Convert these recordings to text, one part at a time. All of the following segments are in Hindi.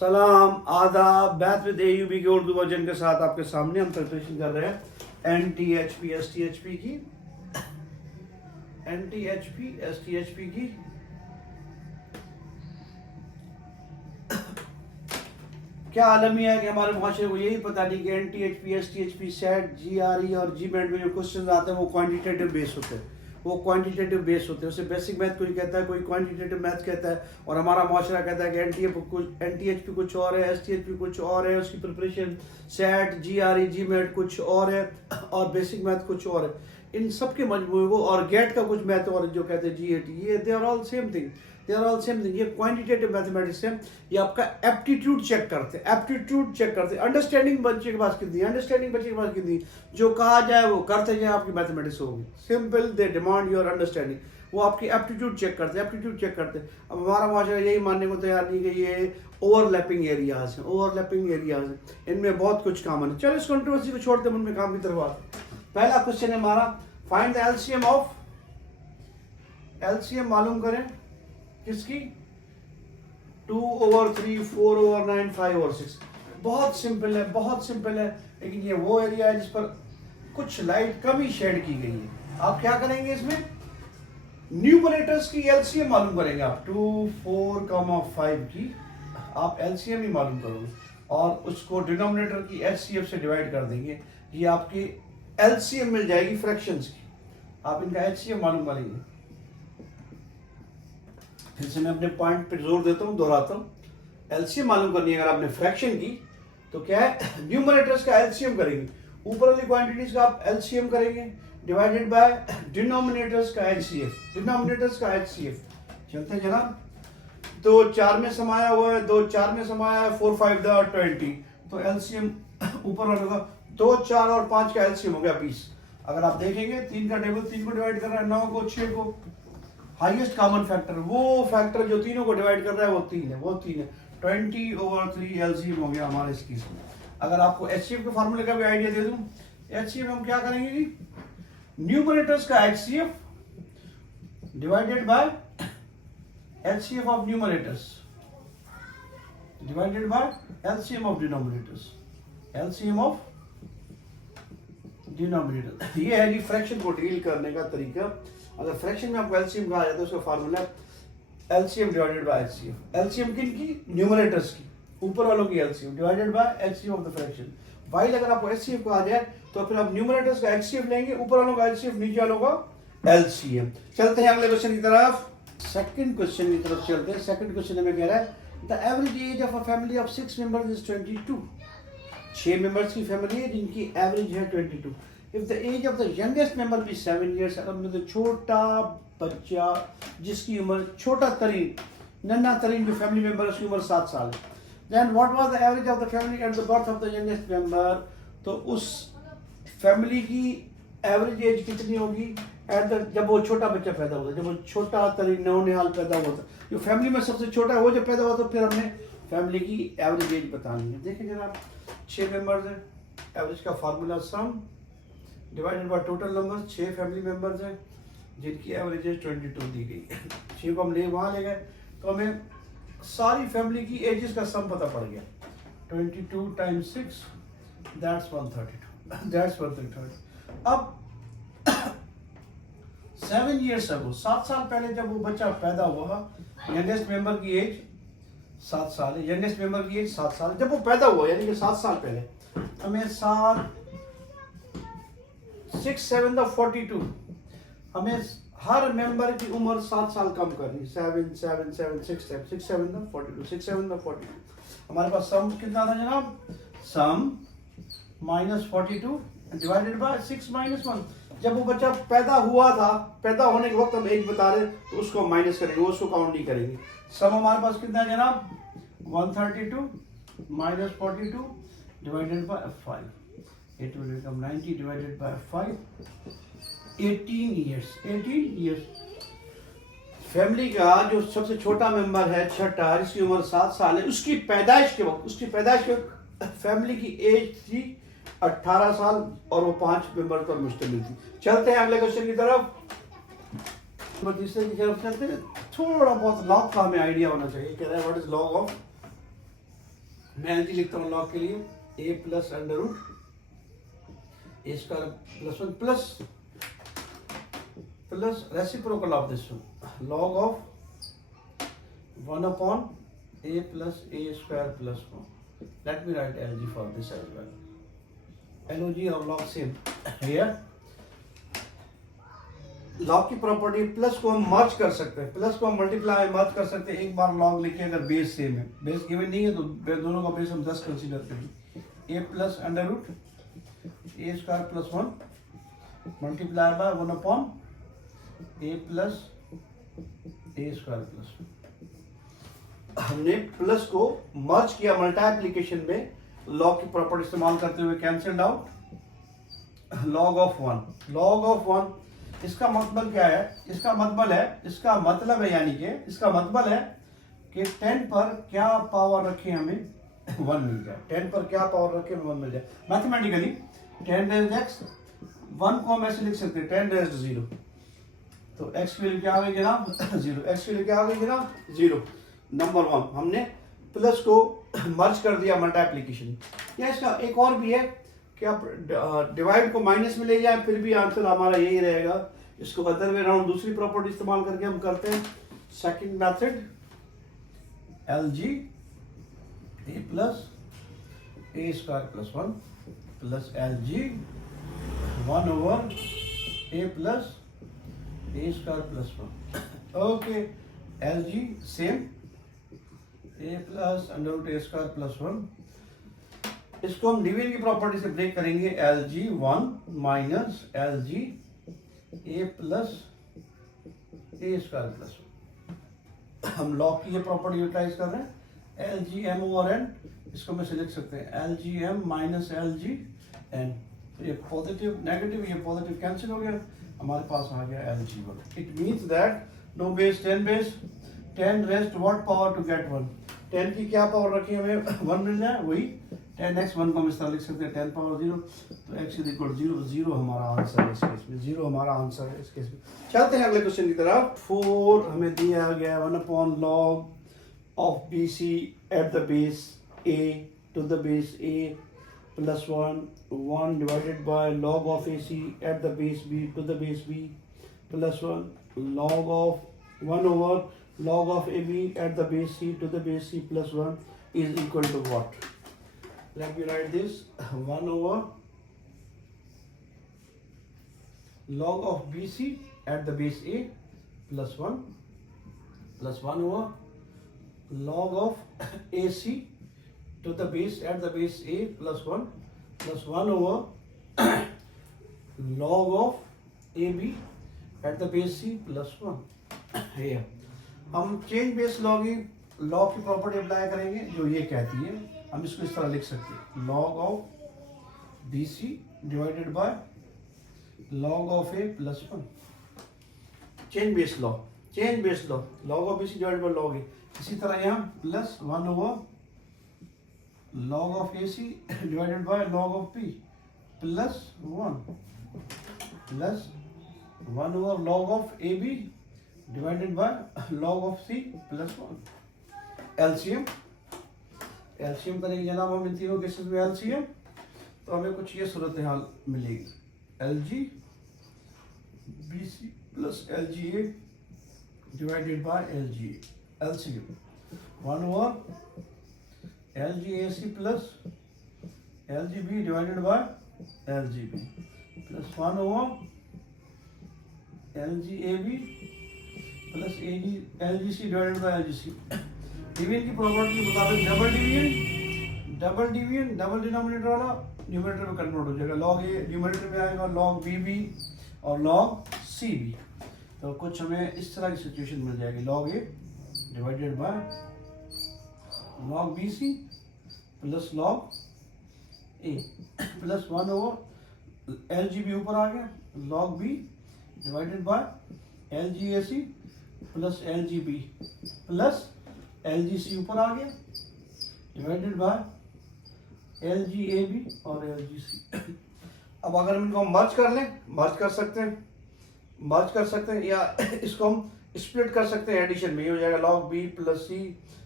सलाम आदाब। बैत विद एयूबी के उर्दू वर्जन के साथ आपके सामने हम प्रिपरेशन कर रहे हैं NTHP STHP की। NTHP STHP की क्या आलमिया है कि हमारे मुआशरे को यही पता नहीं कि NTHP STHP सेट GRE और GMAT में जो क्वेश्चन आते हैं वो क्वान्टिटेटिव बेस होते हैं, वो क्वांटिटेटिव बेस होते हैं। उसे बेसिक मैथ कोई कहता है, कोई क्वांटिटेटिव मैथ कहता है, और हमारा माशरा कहता है कि NTHP कुछ और है, STHP कुछ और है, उसकी प्रिपरेशन सेट GRE GMAT कुछ और है और बेसिक मैथ कुछ और है। इन सब के मजमूए को और गेट का कुछ मैथ और जो कहते हैं GAT, ये they are all same thing, they are all same thing. ये क्वांटिटेटिव मैथमेटिक्स है, ये आपका एप्टीट्यूड चेक करते हैं, एप्टीट्यूड चेक करते हैं। अंडरस्टैंडिंग बच्चे के पास कितनी, अंडरस्टैंडिंग बच्चे के पास कितनी, जो कहा जाए वो करते जाए, आपकी मैथमेटिक्स होगी simple. They demand your understanding, वो आपकी एप्टीट्यूड चेक करते हैं, एप्टीट्यूड चेक करते हैं। अब हमारा माशरा यही मानने को तैयार नहीं कि ये ओवरलैपिंग एरियाज हैं, ओवरलैपिंग एरियाज हैं, इनमें बहुत कुछ कॉमन है। चलो इस कंट्रोवर्सी को छोड़ते हैं, उनमें काम की तरफ आते हैं। पहला क्वेश्चन है हमारा, find the LCM of, LCM मालूम करें किसकी, 2/3, 4/9, 5/6। बहुत सिंपल है, बहुत सिंपल है, लेकिन ये वो एरिया है जिस पर कुछ लाइट कम ही शेड की गई है। आप क्या करेंगे, इसमें न्यूमरेटर्स की एलसीएम मालूम करेंगे आप, 2, 4, 5 की आप एलसीएम ही मालूम करोगे और उसको डिनोमिनेटर की HCF से डिवाइड कर देंगे। ये आपकी एलसीएम मिल जाएगी फ्रैक्शंस की, आप इनका HCF मालूम करेंगे। फिर से मैं अपने पॉइंट पे जोर देता हूँ, दोहराता हूँ। एलसीएम मालूम करनी है अगर आपने फ्रैक्शन की तो क्या है, न्यूमरेटर्स का एलसीएम करेंगे, ऊपर वाली क्वांटिटीज का आप एलसीएम करेंगे डिवाइडेड बाय डिनोमिनेटर्स का HCF, डिनोमिनेटर्स का HCF। चलते हैं जनाब, 2 4 में समाया हुआ है, 2 4 में समाया है, 4 5 20, तो एलसीएम ऊपर वाले का 2 4 और 5 का एलसीएम हो गया 20। अगर आप देखेंगे 3 का टेबल 3 को डिवाइड कर रहा है, 9 को 6 को, हाईएस्ट कॉमन फैक्टर, वो फैक्टर जो तीनों को डिवाइड कर रहा है वो 3 है, वो 3 है। 20/3 एलसीएम हो गया हमारे इस केस में। अगर आपको HCF के फार्मूले का भी आइडिया दे दूं, HCF हम क्या करेंगे जी, न्यूमरेटर्स का HCF divided by HCF of numerators divided by LCM of denominators, LCM of denominator. ये है जी फ्रैक्शन को डील करने का तरीका। अगर फ्रैक्शन में आपको एलसीएम कहा जाता है, उसका formula LCM divided by HCF। LCM किन की, न्यूमरेटर्स की, ऊपर वालों की LCM divided by HCF of the fraction. While अगर आपको HCF कहा जाए तो फिर आप न्यूमरेटर्स का HCF लेंगे, ऊपर वालों का HCF, नीचे वालों का LCM। चलते हैं अगले क्वेश्चन की तरफ, सेकंड क्वेश्चन की तरफ चलते हैं। सेकंड क्वेश्चन में कह रहा है, the average age of a family of 6 members is 22। 6 members की फैमिली है जिनकी एवरेज है 22। If the age of the youngest member be 7 years, अगर मतलब छोटा बच्चा जिसकी उम्र, छोटा तरीन, नन्हा तरीन जो फैमिली मेंबर उसकी उम्र 7 साल है, then what was the average of the family at the birth of the youngest member? तो उस फैमिली की एवरेज एज कितनी होगी एट द, जब वो छोटा बच्चा पैदा होता है, जब वो छोटा तरीन नौनिहाल पैदा होता है, जो फैमिली में सबसे छोटा है वो जब पैदा हुआ, तो फिर हमने फैमिली की एवरेज एज बतानी है। देखिए जनाब, 6 मेंबर्स हैं, एवरेज का formula some divided by total number. 6 family members हैं जिनकी एवरेज एज 22 दी गई। 6 को हम वहाँ ले गए तो हमें सारी फैमिली की एजेस का सम पता पड़ गया। 22 × 6 दैट्स 132, दैट्स 132। अब 7 ईयर्स अगो, 7 साल पहले जब वो बच्चा पैदा हुआ, यंगेस्ट मेंबर की एज 7 साल है, यंगेस्ट मेंबर की एज 7 साल जब वो पैदा हुआ, यानी कि 7 साल पहले। हमें 6 7 42, हमें हर मेंबर की उम्र 7 साल कम करनी, 7 7 7 6 7 6 7 42, 6 7 42। हमारे पास सम कितना था जनाब, सम -42 डिवाइडेड बाय 6 - 1। जब वो बच्चा पैदा हुआ था, पैदा होने के वक्त हम एज बता रहे तो उसको माइनस करेंगे, उसको काउंट नहीं करेंगे। सम हमारे पास कितना है जनाब, 132 - 42 divided by 5, it will become 90 divided by 5, 18 years, 18 years। Family का जो सबसे छोटा मेंबर है, छठा, जिसकी उम्र 7 साल है, उसकी पैदाइश के वक्त फैमिली की एज थी 18 साल और वो 5 मेंबर पर मुश्तमिल थी। चलते हैं अगले क्वेश्चन की तरफ, तीसरे की तरफ चलते हैं। थोड़ा बहुत लॉग का हमें आइडिया होना चाहिए। कह रहा है व्हाट इज लॉग ऑफ मैं एल जी लिखता हूँ लॉग के लिए, ए plus under root A square plus 1 plus reciprocal of this one log of 1 upon a plus a square plus 1. Let me write LG for this as well. LOG और log same here. log की प्रॉपर्टी प्लस को हम मर्ज कर सकते हैं, प्लस को हम मल्टीप्लाई मर्ज कर सकते हैं। एक बार log लिखे अगर बेस सेम है, बेस गिवन नहीं है तो दोनों का बेस हम 10 कंसीडर करेंगे। a plus under root a square plus 1 multiply by 1 upon a plus a square plus 1। हमने प्लस को मर्ज किया मल्टीप्लिकेशन में, लॉग की प्रॉपर्टी इस्तेमाल करते हुए cancelled out log of 1। Log of 1 इसका मतलब क्या है? इसका मतलब है यानी कि इसका मतलब है कि 10 पर क्या पावर रखे हमें 1 मिल जाए। 10 पर क्या पावर रखे हमें 1 मिल जाए। मैथमेटिकली 10 रेज़ x 1 को हम ऐसे लिख सकते हैं 10 रेज़ 0, तो x की वैल्यू क्या आ गई जनाब 0। x की वैल्यू क्या आ गई जनाब 0। नंबर 1 हमने प्लस को मर्ज कर दिया मल्टीप्लिकेशन। या इसका एक और भी है कि आप डिवाइड को माइनस में ले जाएं फिर भी आंसर हमारा यही रहेगा। इसको अदर वे राउंड दूसरी प्रॉपर्टी इस्तेमाल करके हम करते हैं। Second method LG a plus a square plus 1 plus LG 1 over a plus a square plus 1। Okay, LG same a plus under root A square plus 1। इसको हम डिवीजन की प्रॉपर्टी से ब्रेक करेंगे। LG 1 minus LG a plus A square plus 1। हम लॉग की ये प्रॉपर्टी यूटिलाइज कर रहे हैं। LG m ओवर n, इसको हम ऐसे लिख सकते हैं LG m minus LG n। तो ये पॉजिटिव नेगेटिव, ये पॉजिटिव कैंसिल हो गया, हमारे पास आ गया LG 1। It means that no base 10 base 10 rest what power to get 1। 10 की क्या पावर रखी हमें 1 मिल जाए, वही 10x 1 को हम इस तरह लिख सकते हैं 10 पावर 0, तो x इज इक्वल 0। 0 हमारा आंसर है इस केस में, 0 हमारा आंसर है इस केस में। चलते हैं अगले क्वेश्चन की तरफ। 4 हमें दिया गया 1 upon log of BC at the base a to the base a plus 1 divided by log of AC at the base b to the base b plus 1 log of 1 over log of AB at the base C to the base C plus 1 is equal to what? Let me write this 1 over log of BC at the base A plus 1 over log of AC to the base at the base A plus 1 over log of AB at the base C plus 1। here हम चेंज बेस लॉग की प्रॉपर्टी अप्लाई करेंगे जो ये कहती है, हम इसको इस तरह लिख सकते हैं log of BC divided by log of A plus 1। Change base law log of BC divided by log A। इसी तरह यहाँ plus 1 over log of AC divided by log of B plus 1 plus 1 over log of AB divided by log of C plus 1। LCM करेंगे जनाब हम इन तीनों केसेस में एलसीएम, तो हमें कुछ ये सूरत हाल मिलेगी। LG BC plus LGA divided by LGA। LCM 1 over LGAC plus LGB divided by LGB plus 1 over LGAB plus LGC divided by LGC। Division की प्रॉपर्टी के मुताबिक डबल डिनोमिनेटर वाला न्यूमरेटर में कन्वर्ट हो जाएगा। लॉग ए न्यूमरेटर में आएगा, लॉग BB और लॉग CB। तो कुछ हमें इस तरह की सिचुएशन मिल जाएगी, log A divided by log BC plus log A plus 1 over LGB ऊपर आ गया, log B divided by LGAC plus LGB plus LGC ऊपर आ गया डिवाइडेड बाय LGAB और LGC। अब अगर हम इनको मर्ज कर लें, मर्ज कर सकते हैं या इसको हम स्प्लिट कर सकते हैं एडिशन में। ये हो जाएगा log B plus C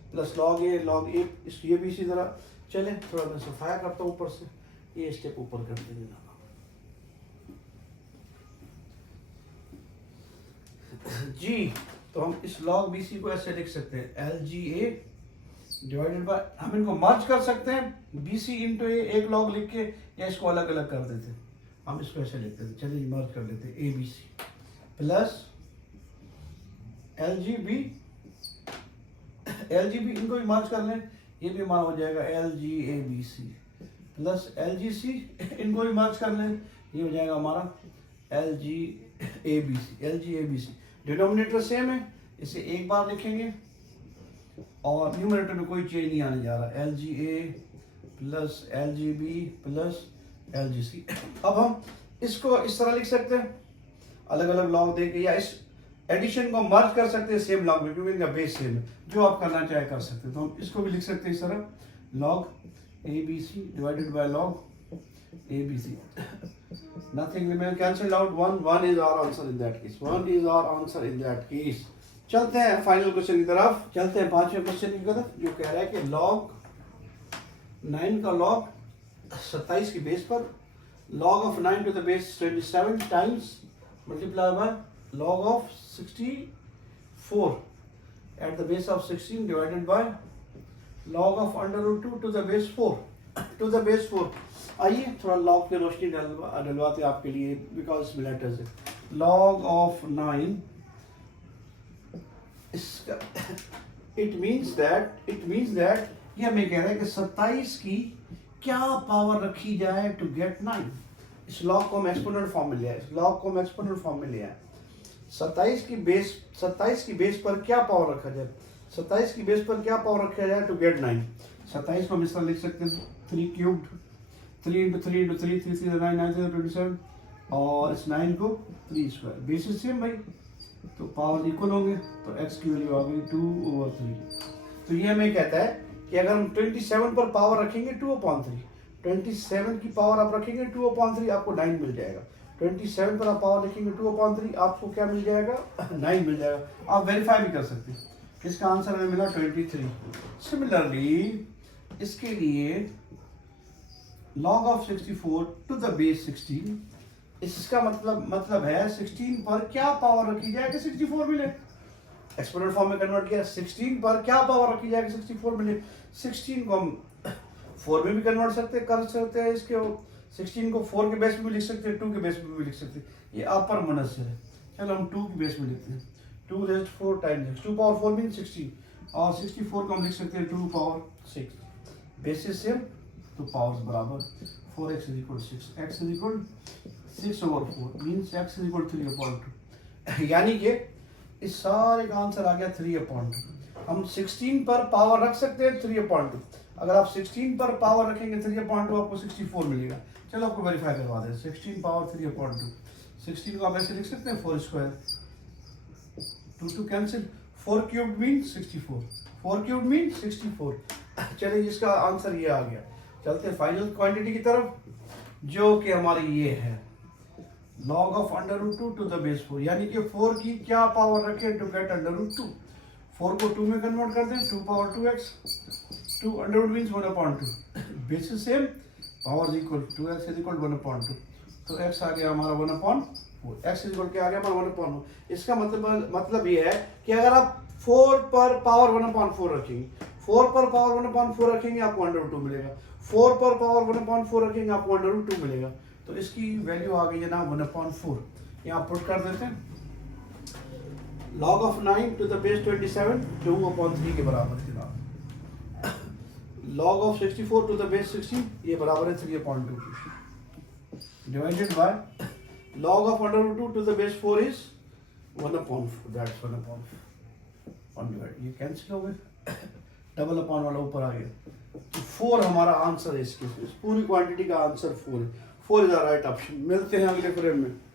plus log a ये भी इसी तरह। चले थोड़ा मैं सफाया करता हूँ ऊपर से, ये स्टेप ऊपर कर देंगे ना। जी तो हम इस log BC को ऐसे लिख सकते हैं LGA डिवाइडेड बाय, हम इनको मर्ज कर सकते हैं BC इंटू ए, एक log लिख के, या इसको अलग अलग कर देते हैं। हम इसको ऐसे लिखते थे, चलिए मर्ज कर लेते हैं ABC प्लस LGB इनको भी मर्ज कर लें, ये भी हमारा हो जाएगा LGABC प्लस LGC इनको भी मर्ज कर लें, ये हो जाएगा हमारा LGABC। डिनोमिनेटर सेम है, इसे एक बार लिखेंगे और न्यूमरेटर में कोई चेंज नहीं आने जा रहा। LGA plus LGB plus LGC। अब हम इसको इस तरह लिख सकते हैं अलग अलग लॉग देके, या इस एडिशन को मर्ज कर सकते हैं सेम लॉग में, क्योंकि इनका बेस सेम है। जो आप करना चाहे कर सकते हैं। तो हम इसको भी लिख सकते हैं इस तरह, log ABC divided by log ABC। Nothing remains cancelled out. One is our answer in that case. One is our answer in that case. चलते हैं फाइनल क्वेश्चन की तरफ, चलते हैं पांचवें क्वेश्चन की तरफ, जो कह रहा है कि log 9 का log 27 की बेस पर log of 9 to the base 27 times multiply by log of 64 at the base of 16 divided by log of under root 2 to the base 4 आइए थोड़ा log पे रोशनी डलवाते आपके लिए, बिकॉज इसमें लेटर्स है। log of 9 इसका इट मीन्स दैट ये हमें कह रहा है कि 27 की क्या पावर रखी जाए टू गेट 9। इस log को हम एक्सपोनेंट फॉर्म में लिया है, 27 की बेस पर क्या पावर रखा जाए, 27 की बेस पर क्या पावर रखा जाए टू गेट 9। 27 को हम इस तरह लिख सकते हैं 3 क्यूब्ड, 3 into 3 into 3, 3 3 9 9 27, और इस 9 को 3 स्क्वायर, बेसिस सेम भाई, तो पावर इक्वल होंगे, तो x की वैल्यू आ गई 2/3। तो ये हमें कहता है कि अगर हम 27 पर पावर रखेंगे 2/3, 27 की पावर आप रखेंगे 2/3, आपको 9 मिल जाएगा। 27 पर आप पावर रखेंगे 2/3, आपको क्या मिल जाएगा 9 मिल जाएगा। आप वेरीफाई भी कर सकते हैं। इसका आंसर हमें मिला 23। सिमिलरली इसके लिए log of 64 to the base 16, इसका मतलब है 16 पर क्या पावर रखी जाए कि 64 मिले। एक्सपोनेंट फॉर्म में कन्वर्ट किया, 16 पर क्या पावर रखी जाए कि 64 मिले। 16 को हम 4 में भी कन्वर्ट कर सकते हैं, इसके 16 को 4 के बेस में भी लिख सकते हैं, 2 के बेस में भी लिख सकते हैं। ये अपर मनस्य है। चलो हम 2 के बेस में लिखते हैं, 2 raised 4 times 2 power 4 means 16, और 64 को हम लिख सकते हैं 2 power 6। बेसिस सेम तो पावर्स बराबर, 4x is equal 6, x is equal 6/4 means x is equal 3/2। यानी कि इस सारे का आंसर आ गया 3/2। हम 16 पर पावर रख सकते हैं 3/2। अगर आप 16 पर पावर रखेंगे 3/2, आपको 64 मिलेगा। चलो आपको वेरीफाई करवा दें, 16 पावर 3/2। 16 को आप ऐसे लिख सकते हैं 4 square, 2 cancel, 4 cubed means 64, 4 cubed means 64। चलिए इसका आंसर ये आ गया। चलते हैं फाइनल क्वांटिटी की तरफ, जो कि हमारी ये है log of under root 2 to the base 4, यानी कि 4 की क्या पावर रखें टू गेट under root 2। 4 को 2 में कन्वर्ट कर दें, 2 power 2x, 2 under root means 1/2, basis same, power equal, 2x is equal 1/2, तो x आ गया हमारा 1/4, x is equal क्या आ गया हमारा 1/4। इसका मतलब ये है कि अगर आप 4 पर पावर 1/4 रखेंगे, 4 पर पावर 1/4 रखेंगे, आपको under root 2 मिलेगा। 4 पर पावर 1/4 रखेंगे, आपको under root 2 मिलेगा। तो इसकी वैल्यू आ गई है ना 1/4। यहाँ पुट कर देते हैं, log of 9 to the base 27 2/3 के बराबर है जनाब। log of 64 to the base 16 ये बराबर है 3/2 divided by log of under root 2 to the base 4 is 1/4, that's 1/4 divide, ये कैंसिल हो गए, डबल अपॉन वाला ऊपर आ गया। तो 4 हमारा आंसर है, इसके पूरी क्वांटिटी का आंसर 4 है। 4 इज द राइट ऑप्शन। मिलते हैं अगले फ्रेम में।